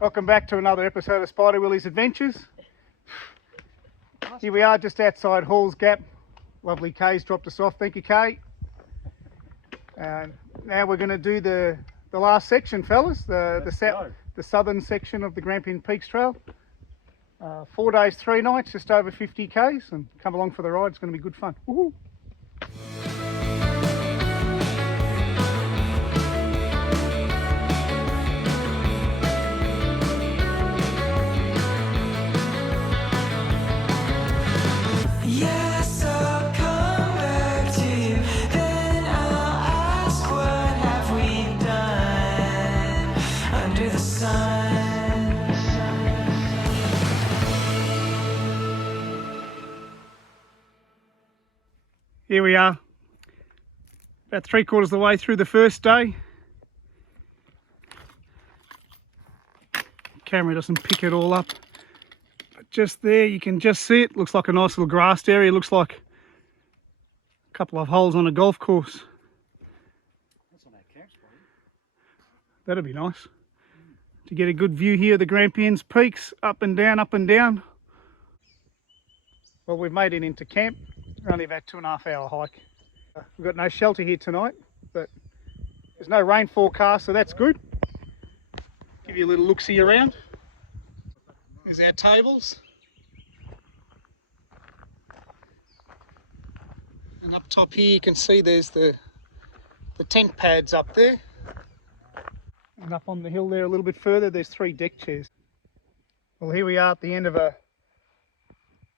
Welcome back to another episode of Spyderwilly's Adventures. Here we are just outside Hall's Gap. Lovely Kay's dropped us off. Thank you, Kay. Now we're going to do the last section, fellas, the southern section of the Grampians Peak Trail. 4 days, 3 nights, just over 50 Ks, and come along for the ride. It's going to be good fun. Woohoo! Yes, I'll come back to you, then I'll ask, what have we done under the sun? Here we are, about 3/4 of the way through the first day. Camera doesn't pick it all up. Just there, you can just see it. Looks like a nice little grassed area. Looks like a couple of holes on a golf course. That's on our camp spot. That'd be nice. To get a good view here of the Grampians Peaks, up and down, up and down. Well, we've made it into camp. Only about 2.5 hour hike. We've got no shelter here tonight, but there's no rain forecast, so that's good. Give you a little look-see around. There's our tables. And up top here you can see there's the tent pads up there. And up on the hill there a little bit further there's 3 deck chairs. Well, here we are at the end of a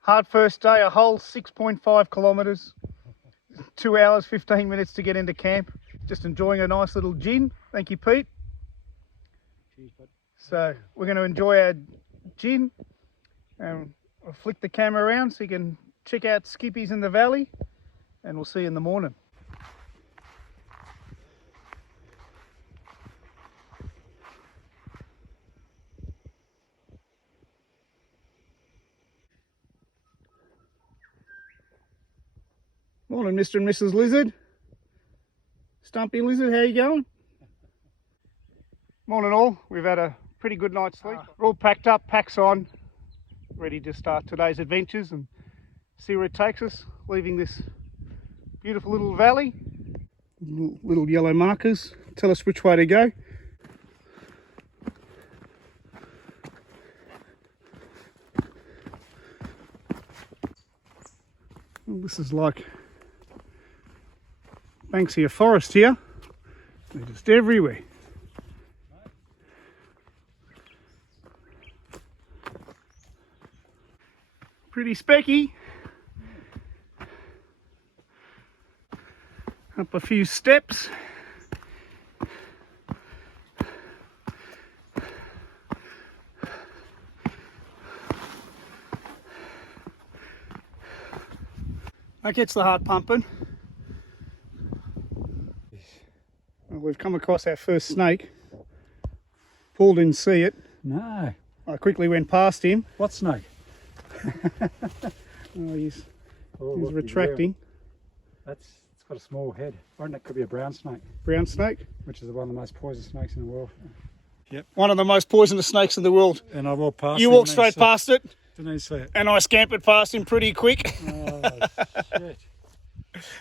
hard first day, a whole 6.5 kilometres, 2 hours 15 minutes to get into camp. Just enjoying a nice little gin. Thank you, Pete. Cheers, bud. So we're going to enjoy our gin, and I'll flick the camera around so you can check out Skippies in the valley, and we'll see you in the morning. Morning, Mr. and Mrs. Lizard. Stumpy Lizard, how you going? Morning all. We've had a pretty good night's sleep. We're all packed up, packs on, ready to start today's adventures and see where it takes us, leaving this beautiful little valley. Little yellow markers tell us which way to go. Well, this is like Banksia forest here. They're just everywhere. Pretty specky. Up a few steps. That gets the heart pumping. Well, we've come across our first snake. Paul didn't see it. No. I quickly went past him. What snake? Oh, he's look, retracting. It's got a small head. I reckon that could be a brown snake, Brown snake. which is one of the most poisonous snakes in the world. Yep. One of the most poisonous snakes in the world. And I walked past You him, walked straight past it, Didn't even see it. and I scampered past him pretty quick. Oh, shit.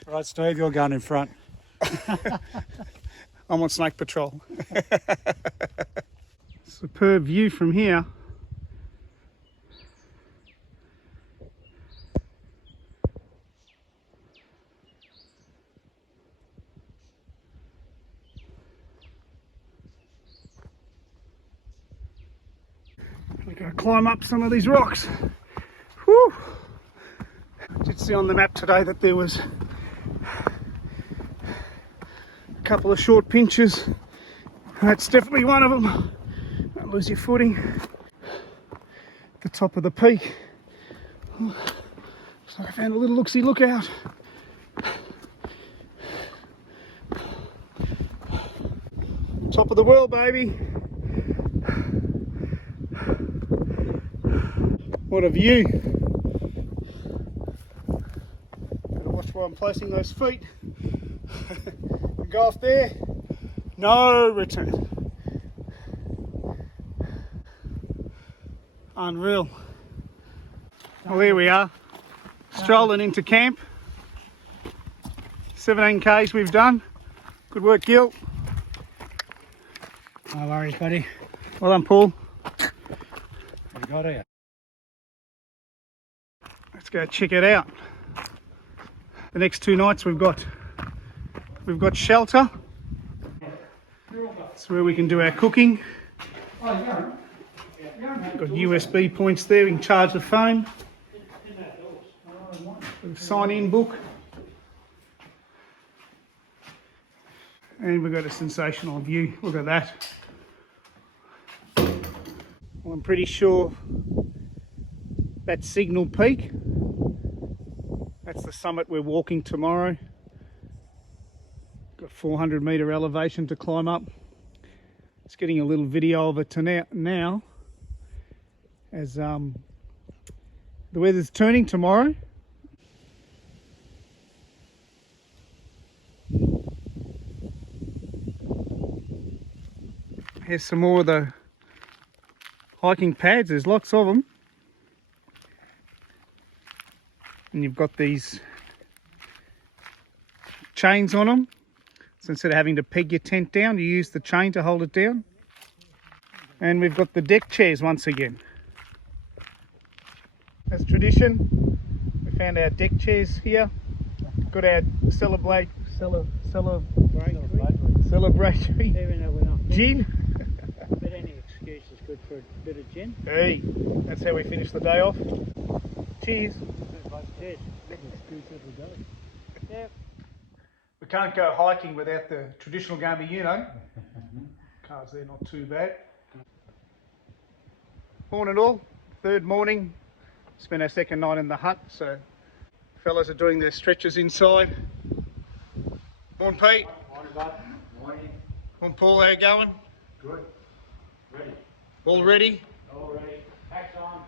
Right, Steve, you're going in front. I'm on snake patrol. Superb view from here. We've got to climb up some of these rocks. Whew. I did see on the map today that there was a couple of short pinches. That's definitely one of them. Don't lose your footing. The top of the peak. Looks like I found a little look-see lookout. Top of the world, baby. What a view. Gotta watch where I'm placing those feet. Go off there, no return. Unreal. Well, here we are, strolling into camp. 17 k's we've done. Good work, Gil. No worries, buddy. Well done, Paul. What you got here? Let's go check it out. The next 2 nights we've got shelter. That's where we can do our cooking. Got USB points there, we can charge the phone. Sign in book. And we've got a sensational view, look at that. Well, I'm pretty sure that's Signal Peak. That's the summit we're walking tomorrow. Got 400 metre elevation to climb up. Just getting a little video of it now as the weather's turning tomorrow. Here's some more of the hiking pads, there's lots of them. And you've got these chains on them. So instead of having to peg your tent down, you use the chain to hold it down. And we've got the deck chairs once again. As tradition, we found our deck chairs here. Got our celebratory gin. But any excuse is good for a bit of gin. Hey, that's how we finish the day off. Cheers. Cheers. Excuse every day. Yeah. We can't go hiking without the traditional Gumby, you know. Cars there, not too bad. Morning all, 3rd morning. Spent our 2nd night in the hut, so fellas are doing their stretches inside. Morning Pete. Morning, bud. Morning. Morning Paul, how you going? Good. Ready. All ready? All ready. Packs on.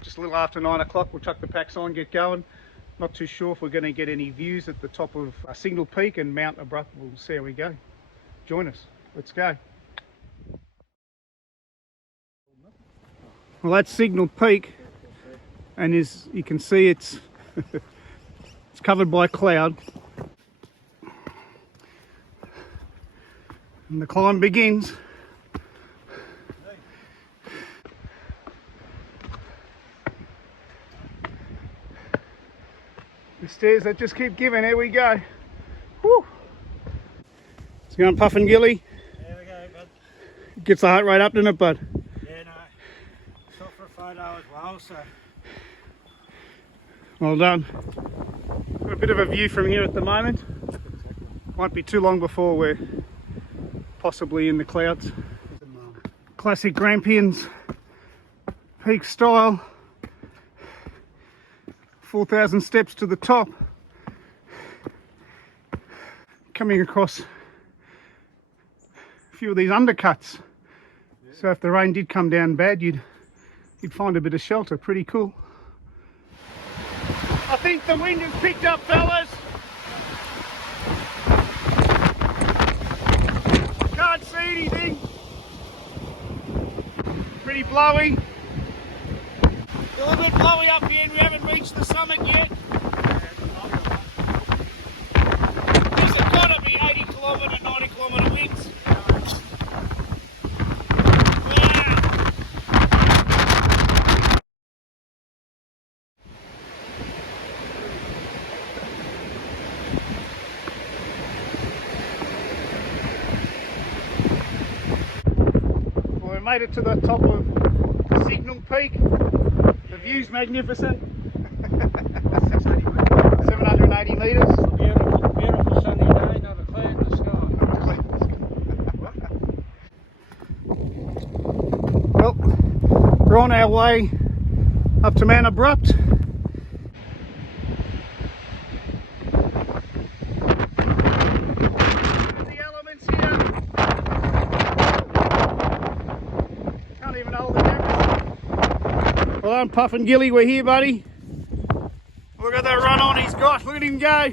Just a little after 9 o'clock, we'll chuck the packs on, get going. Not too sure if we're going to get any views at the top of Signal Peak and Mount Abrupt. We'll see how we go. Join us. Let's go. Well, that's Signal Peak, and as you can see, it's it's covered by cloud. And the climb begins. The stairs that just keep giving, here we go. Woo! It's going puff and gilly. There we go, bud. Gets the heart rate up, doesn't it, bud? Yeah, no. Shot for a photo as well, so. Well done. Got a bit of a view from here at the moment. Won't be too long before we're possibly in the clouds. Classic Grampians Peak style. 4,000 steps to the top. Coming across a few of these undercuts. So if the rain did come down bad, you'd find a bit of shelter. Pretty cool. I think the wind has picked up, fellas. Can't see anything. Pretty blowy. A little bit blowy up here and we haven't reached the summit yet. There's got to be 80 kilometre, 90 kilometre winds. Well, we made it to the top of Signal Peak. The view's magnificent. 780 metres. Beautiful, beautiful sunny day, not a cloud in the sky. Well, we're on our way up to Mount Abrupt. The elements here. Can't even hold the cameras. Well, I'm Puff and Gilly, we're here, buddy. Look at the run on he's got, look at him go.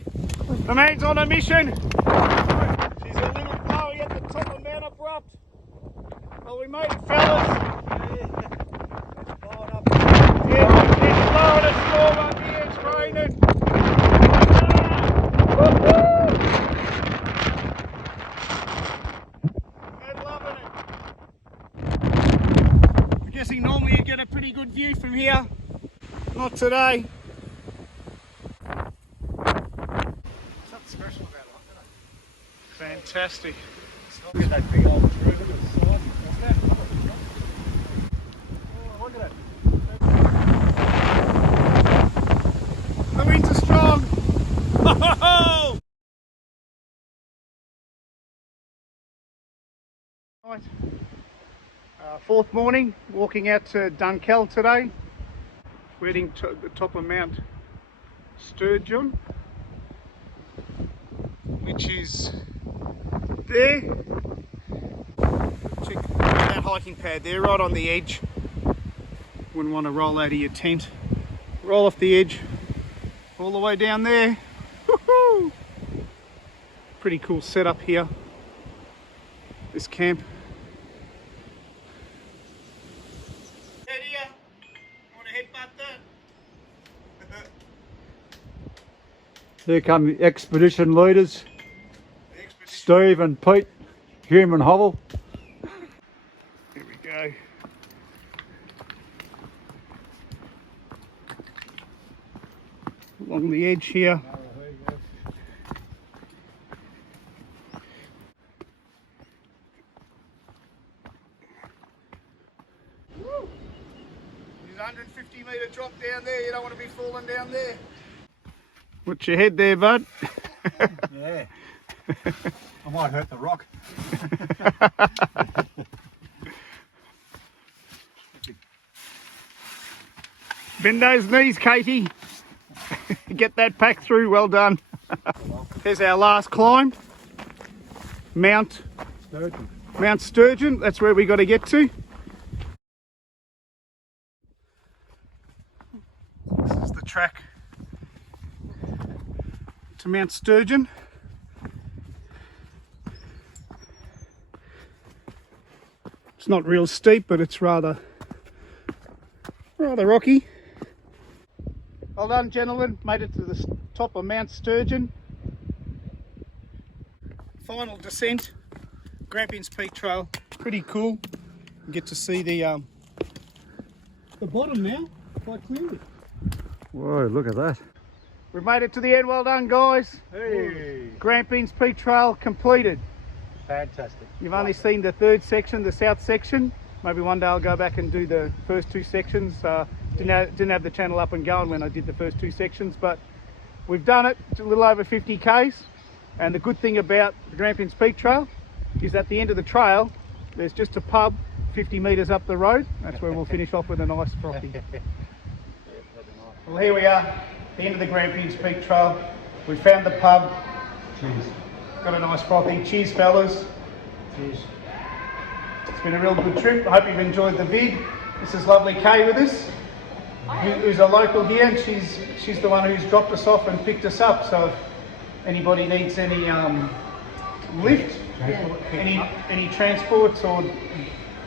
The man's on a mission. She's a little blowy at the top of Mount Abrupt. Well, we made it, fellas. guessing normally you get a pretty good view from here. Not today. Something special about it, isn't it? Fantastic. Look at that big old tree. Look at the size. What's that? Oh, look at it. The winds are strong. Right. Fourth morning, walking out to Dunkeld today. We're heading to the top of Mount Sturgeon, which is there. Check that hiking pad there, right on the edge. Wouldn't want to roll out of your tent. Roll off the edge, all the way down there. Woohoo! Pretty cool setup here, this camp. Head here. Want to headbutt that? Here come the expedition leaders, Steve and Pete, Hume and Hobble. Here we go. Along the edge here. There's a 150 metre drop down there. You don't want to be falling down there. Watch your head there, bud. Yeah. I might hurt the rock. Bend those knees, Katie. Get that pack through, well done. Here's our last climb. Mount Sturgeon, that's where we got to get to. This is the track to Mount Sturgeon. It's not real steep, but it's rather rocky. Well done, gentlemen. Made it to the top of Mount Sturgeon. Final descent, Grampians Peak Trail. Pretty cool. You get to see the bottom now, quite clearly. Whoa, look at that. We've made it to the end. Well done, guys. Hey. Grampians Peak Trail completed. Fantastic. You've only seen the third section, the south section. Maybe one day I'll go back and do the first two sections. Didn't have the channel up and going when I did the first two sections, but we've done it. It's a little over 50 k's. And the good thing about the Grampians Peak Trail is at the end of the trail, there's just a pub 50 metres up the road. That's where we'll finish off with a nice frothy. Well, here we are, the end of the Grampians Peak Trail. We found the pub. Cheers. Got a nice frothy. Cheers, fellas. Cheers. It's been a real good trip. I hope you've enjoyed the vid. This is lovely Kay with us, who's a local here, and she's the one who's dropped us off and picked us up. So if anybody needs any lift, any transports or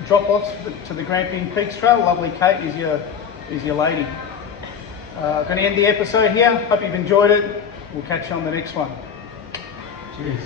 drop-offs to the Grampians Peak Trail, lovely Kate is your lady. Going to end the episode here. Hope you've enjoyed it. We'll catch you on the next one. Cheers.